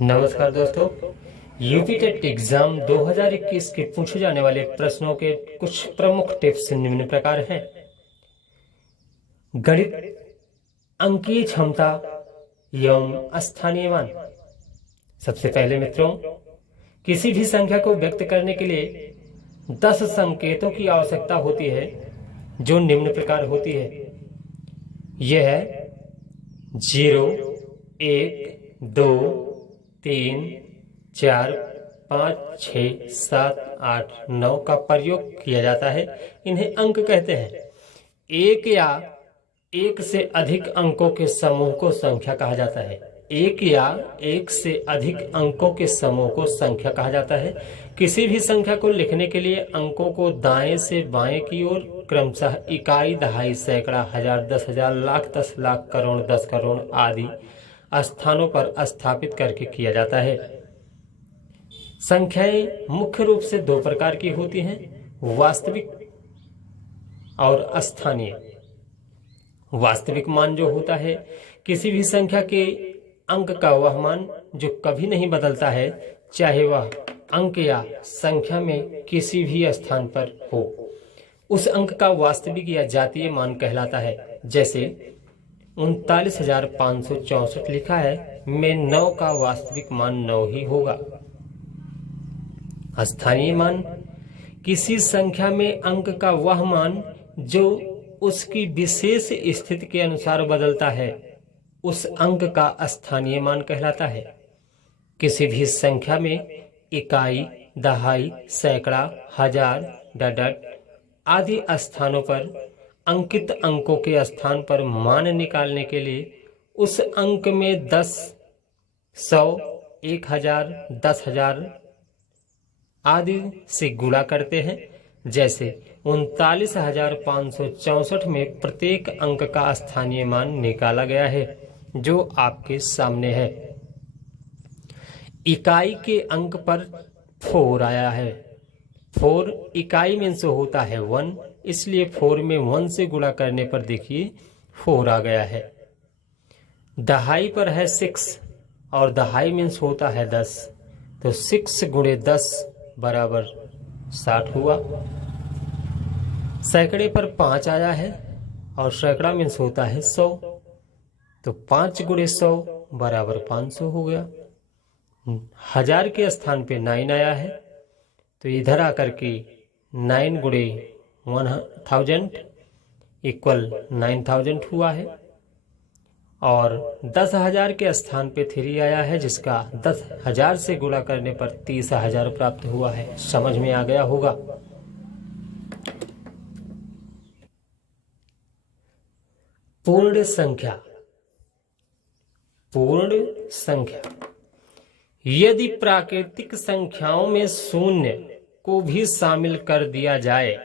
नमस्कार दोस्तों, UP TET exam 2021 के पूछे जाने वाले प्रश्नों के कुछ प्रमुख टिप्स निम्न प्रकार हैं। गणित, अंकीय क्षमता एवं स्थानीय मान। सबसे पहले मित्रों, किसी भी संख्या को व्यक्त करने के लिए 10 संकेतों की आवश्यकता होती है, जो निम्न प्रकार होती है। यह है 0, 1, 2, 3, 4, 5, 6, 7, 8, 9 का प्रयोग किया जाता है। इन्हें अंक कहते हैं। एक या एक से अधिक अंकों के समूह को संख्या कहा जाता है। एक या एक से अधिक अंकों के समूह को संख्या कहा जाता है। किसी भी संख्या को लिखने के लिए अंकों को दाएं से बाएं की ओर क्रमशः इकाई, दहाई, सैकड़ा, हजार, 10,000, लाख, 10 लाख, करोड़, 10 करोड़ आदि स्थानों पर स्थापित करके किया जाता है। संख्याएं मुख्य रूप से दो प्रकार की होती हैं, वास्तविक और स्थानीय। वास्तविक मान जो होता है किसी भी संख्या के अंक का वह मान जो कभी नहीं बदलता है, चाहे वह अंक या संख्या में किसी भी स्थान पर हो, उस अंक का वास्तविक या जातीय मान कहलाता है। जैसे 39,564 लिखा है, में 9 का वास्तविक मान 9 ही होगा। स्थानीय मान किसी संख्या में अंक का वह मान जो उसकी विशेष स्थिति के अनुसार बदलता है, उस अंक का स्थानीय मान कहलाता है। किसी भी संख्या में इकाई, दहाई, सैकड़ा, हजार, डडट आदि स्थानों पर अंकित अंकों के स्थान पर मान निकालने के लिए उस अंक में 10, 100, 1000, 10,000 आदि से गुणा करते हैं। जैसे 39,564 में प्रत्येक अंक का स्थानीय मान निकाला गया है, जो आपके सामने है। इकाई के अंक पर 4 आया है। 4 इकाई में से होता है 1, इसलिए 4 में 1 से गुणा करने पर देखिए 4 आ गया है। दहाई पर है 6 और दहाई मीन्स होता है 10, तो 6 गुणे 10 बराबर 60 हुआ। सैकड़े पर 5 आया है और सैकड़ा मीन्स होता है 100, तो 5 गुणे 100 बराबर 500 हो गया। हजार के स्थान पे 9 आया है, तो इधर आकर के 9 गुणे 1000 इक्वल 9000 हुआ है। और 10,000 के स्थान पे 3 आया है, जिसका 10,000 से गुणा करने पर 30,000 प्राप्त हुआ है। समझ में आ गया होगा। पूर्ण संख्या। पूर्ण संख्या यदि प्राकृतिक संख्याओं में शून्य को भी शामिल कर दिया जाए,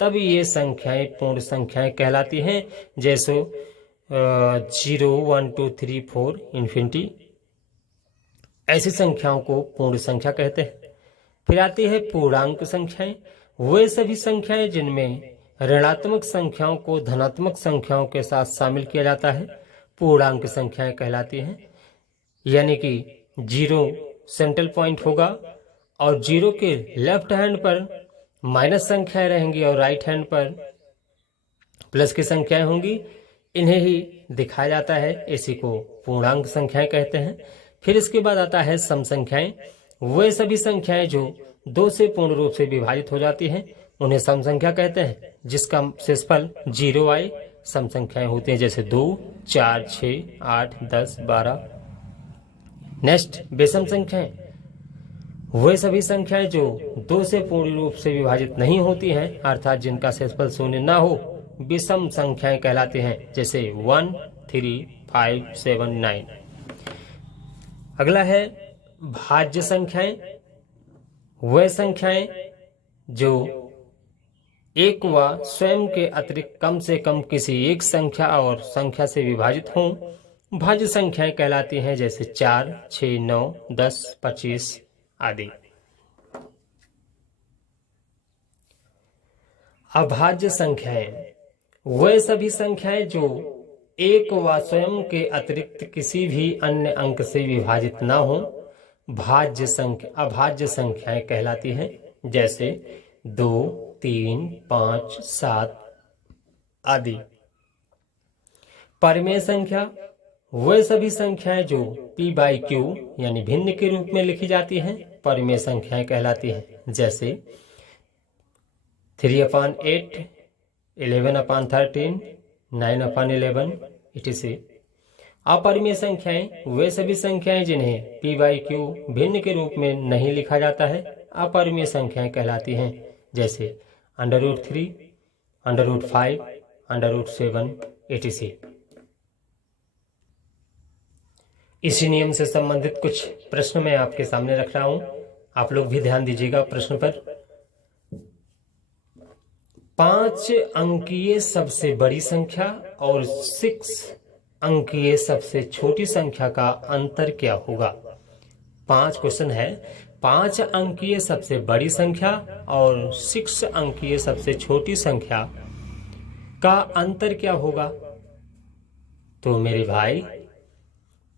तब ये संख्याएं पूर्ण संख्याएं कहलाती हैं। जैसे 0, 1, 2, 3, 4 इन्फिनिटी, ऐसी संख्याओं को पूर्ण संख्या कहते हैं। फिर आती है पूर्णांक संख्याएं। वे सभी संख्याएं जिनमें ऋणात्मक संख्याओं को धनात्मक संख्याओं के साथ शामिल किया जाता है, पूर्णांक संख्याएं कहलाती हैं। यानी कि 0 सेंट्रल पॉइंट होगा और 0 के लेफ्ट हैंड पर माइनस संख्याएं रहेंगी और राइट हैंड पर प्लस की संख्याएं होंगी। इन्हें ही दिखाया जाता है, इसी को पूर्णांक संख्याएं कहते हैं। फिर इसके बाद आता है सम संख्याएं। वे सभी संख्याएं जो 2 से पूर्ण रूप से विभाजित हो जाती हैं, उन्हें सम संख्या कहते हैं। जिसका शेषफल 0 आए, सम संख्याएं होती हैं। जैसे 2, 4, 6, 8, 10, 12। नेक्स्ट विषम संख्याएं। वे सभी संख्याएं जो 2 से पूर्ण रूप से विभाजित नहीं होती हैं, अर्थात जिनका शेषफल शून्य ना हो, विषम संख्याएं कहलाते हैं। जैसे 1, 3, 5, 7, 9। अगला है भाज्य संख्याएं। वे संख्याएं जो एक व स्वयं के अतिरिक्त कम से कम किसी एक संख्या और संख्या से विभाजित हों, भाज्य संख्याएं कहलाती हैं। जैसे 4, 6, 9, 10, 25 आदि। अभाज्य संख्याएं। वे सभी संख्याएं जो एक व स्वयं के अतिरिक्त किसी भी अन्य अंक से विभाजित ना हो, भाज्य संख्या अभाज्य संख्याएं कहलाती हैं। जैसे 2, 3, 5, 7 आदि। परिमेय संख्या वे सभी संख्याएं जो p/q यानी भिन्न के रूप में लिखी जाती हैं, परिमेय संख्याएं कहलाती हैं। जैसे 3/8, 11/13, 9/11 etc। अपरिमेय संख्याएं वे सभी संख्याएं जिन्हें p/q भिन्न के रूप में नहीं लिखा जाता है, अपरिमेय संख्याएं कहलाती हैं। जैसे √3, √5, √7 etc। इसी नियम से संबंधित कुछ प्रश्न मैं आपके सामने रख रहा हूं, आप लोग भी ध्यान दीजिएगा प्रश्न पर। 5 अंकीय सबसे बड़ी संख्या और 6 अंकीय सबसे छोटी संख्या का अंतर क्या होगा? 5 क्वेश्चन है। 5 अंकीय सबसे बड़ी संख्या और 6 अंकीय सबसे छोटी संख्या का अंतर क्या होगा? तो मेरे भाई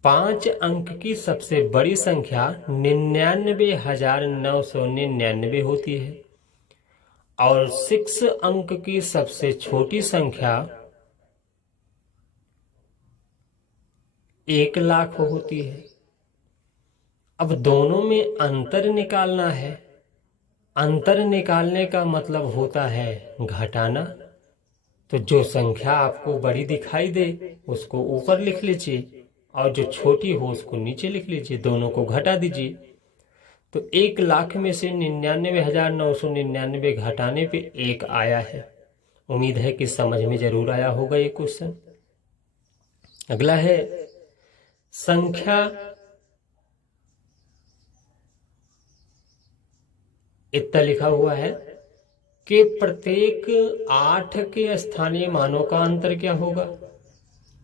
5 अंक की सबसे बड़ी संख्या 99,999 होती है और 6 अंक की सबसे छोटी संख्या 1,00,000 होती है। अब दोनों में अंतर निकालना है। अंतर निकालने का मतलब होता है घटाना। तो जो संख्या आपको बड़ी दिखाई दे उसको ऊपर लिख लीजिए और जो छोटी हो उसको नीचे लिख लीजिए, दोनों को घटा दीजिए। तो 1,00,000 में से 99,999 घटाने पे 1 आया है। उम्मीद है कि समझ में जरूर आया होगा ये क्वेश्चन। अगला है संख्या इतना लिखा हुआ है कि प्रत्येक 8 के स्थानीय मानों का अंतर क्या होगा?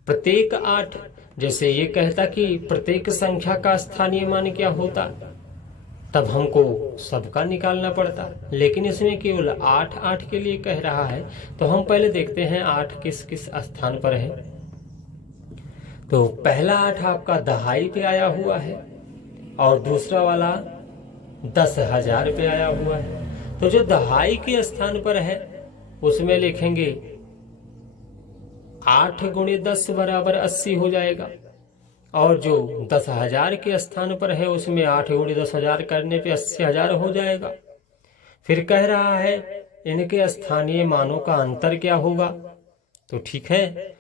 प्रत्येक 8, जैसे ये कहता कि प्रत्येक संख्या का स्थानीय मान क्या होता, तब हमको सबका निकालना पड़ता। लेकिन इसमें केवल 8 के लिए कह रहा है, तो हम पहले देखते हैं 8 किस किस स्थान पर है। तो पहला 8 आपका दहाई पे आया हुआ है और दूसरा वाला 10,000 पे आया हुआ है। तो जो दहाई के स्थान पर है उसमें लिखेंगे 8 × 10 = 80 हो जाएगा, और जो 10,000 के स्थान पर है उसमें 8 × 10,000 करने पे 80,000 हो जाएगा। फिर कह रहा है इनके स्थानीय मानों का अंतर क्या होगा? तो ठीक है,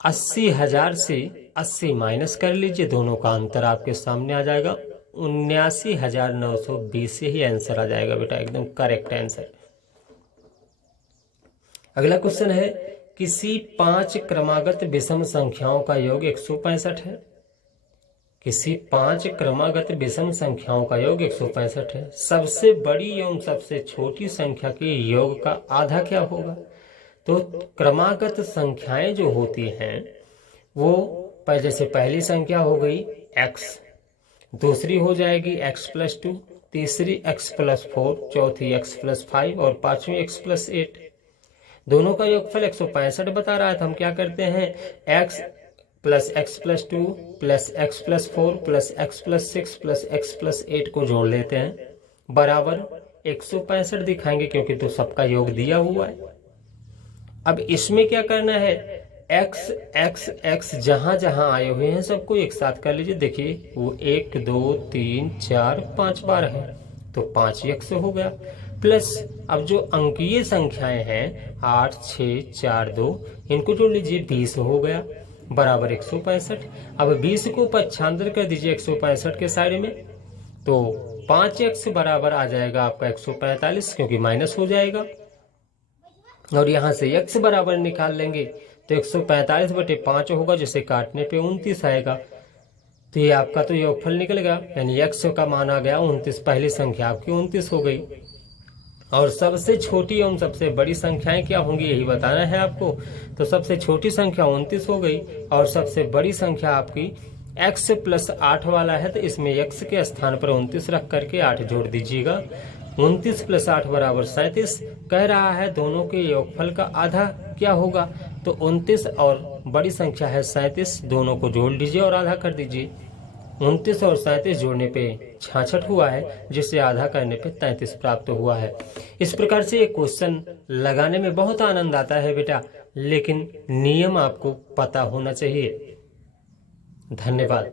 80,000 से 80 माइनस कर लीजिए, दोनों का अंतर आपके सामने आ जाएगा। 79,920 ही आंसर आ जाएगा बेटा, एकदम करेक्ट आंसर। अगला क्वेश्चन है किसी 5 क्रमागत विषम संख्याओं का योग 165 है। किसी 5 क्रमागत विषम संख्याओं का योग 165 है। सबसे बड़ी एवं सबसे छोटी संख्या के योग का आधा क्या होगा? तो क्रमागत संख्याएं जो होती हैं वो जैसे पहली संख्या हो गई x, दूसरी हो जाएगी x+2, तीसरी x+4, चौथी x+5 और पांचवी x+8। दोनों का योगफल 165 बता रहा है। तो हम क्या करते हैं, x + x+2 + x+4 + x+6 + x+8 को जोड़ लेते हैं, बराबर 165 दिखाएंगे क्योंकि तो सबका योग दिया हुआ है। अब इसमें क्या करना है, x x x जहां जहां आए हुए हैं सबको एक साथ कर लीजिए। देखिए वो 1 2 3 4 5 बार है तो 5x हो गया, प्लस अब जो अंकीय संख्याएं हैं 8 6 4 2 इनको जोड़ लीजिए, 20 हो गया, बराबर 165। अब 20 को 95 कर दीजिए 165 के साइड में, तो 5x बराबर आ जाएगा आपका 145 क्योंकि माइनस हो जाएगा, और यहाँ से x बराबर निकाल लेंगे तो 145/5 होगा, जिसे काटने पे 29 आएगा। तो ये आपका तो योगफल निकल गया, यानी x का मान आ गया 29। पहली संख्या आपकी 29 हो गई। और सबसे छोटी एवं सबसे बड़ी संख्याएं क्या होंगी यही बताना है आपको। तो सबसे छोटी संख्या 29 हो गई और सबसे बड़ी संख्या आपकी x + 8 वाला है, तो इसमें x के स्थान पर 29 रख करके 8 जोड़ दीजिएगा। 29 + 8 = 37 कह रहा है। दोनों के योगफल का आधा क्या होगा, तो 29 और बड़ी संख्या है 37, दोनों को जोड़ लीजिए और आधा कर दीजिए। 29 और 37 जोड़ने पे 66 हुआ है, जिसे आधा करने पे 33 प्राप्त हुआ है। इस प्रकार से ये क्वेश्चन लगाने में बहुत आनंद आता है बेटा, लेकिन नियम आपको पता होना चाहिए। धन्यवाद।